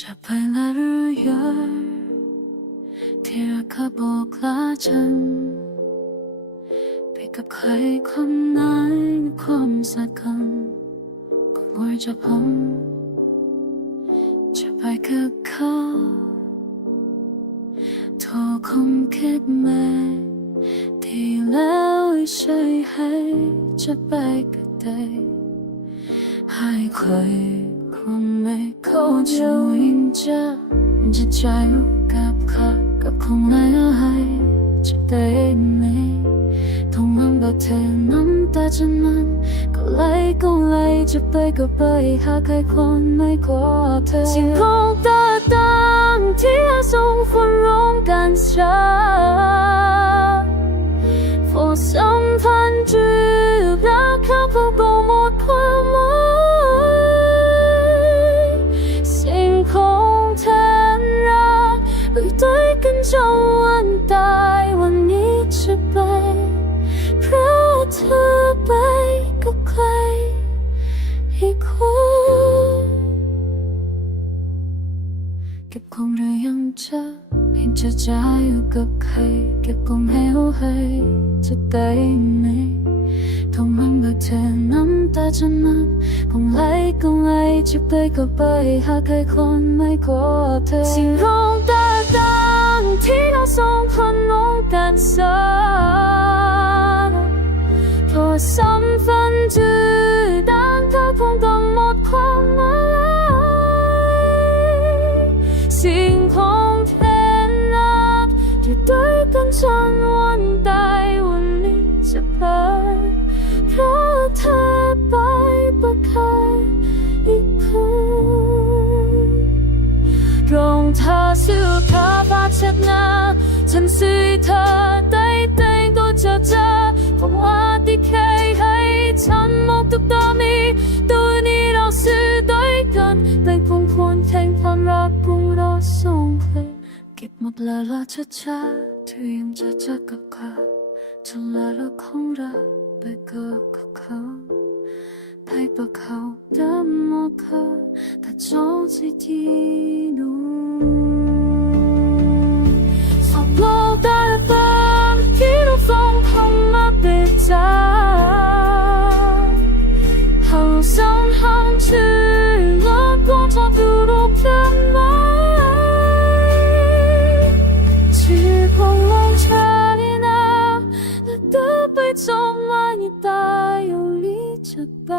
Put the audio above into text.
จะไปและหรือยังที่รักเขาบอกลาฉันไปกับใครคนไหนความสักคนก็ว่าจะผมจะไปกับเขาโทรคงคิดไหมดีแล้วไม่ใช่ให้จะไปกับใครให้ใครคงไม่เข้าใจยิ่งจะใจรู้กับเขากับคงไม่ให้จะได้ไหมต้องมันบอกเธอน้ำตาฉันมันก็ไหลจะไปก็ไปหาใครคนไม่กว่าเธอสิ่งของต่างๆที่ส่งฝนร้องกันช้าฝนสัมพันธ์จืดรักเขาพบก็หมดความหมายสิ่งของแทนรักไปด้วยกันจนวันตายวันนี้จะไปเพราะเธอไปกับใครอีกคนเก็บของหรือยังจะเห็นจะใจอยู่กับใครเก็บของให้จะได้ไหมต้องมันบอกเธอน้ำตาฉันนั้นคงไหลจะไปก็ไปหาใครคนไม่กว่าเธอสิ่งของต่างๆที่เราสองคนร้องกันซ้ำพอสัมพันธ์จืดดังเขาคงต้องหมดความหมายสิ่งของแทนรักอยู่ด้วยกันจนวันตายวันนี้จะไปเพราะเธอไปบอกใครอีกคนรองเท้าเสื้อผ้าผ้าเช็ดหน้าฉันซื้อเธอได้ก็จะผมว่าที่เคยให้ฉันมองทุกตอนนี้ตัวนี้เราซื้อด้วยกันเป็นพวงแทงความรักพวกเราส่งเพลงเก็บหมดแล้วละช้าเธอยังจะกับเขาจนแล้วคงรักไปกับเขาไปบอกเขาดำมองเขาแต่จงใจที่ดูสับโลกได้บ้างที่เราส่งคำมาเป็นใจ好像好吃了过着不动的爱只碰冷彻你那的被中万一大有力着白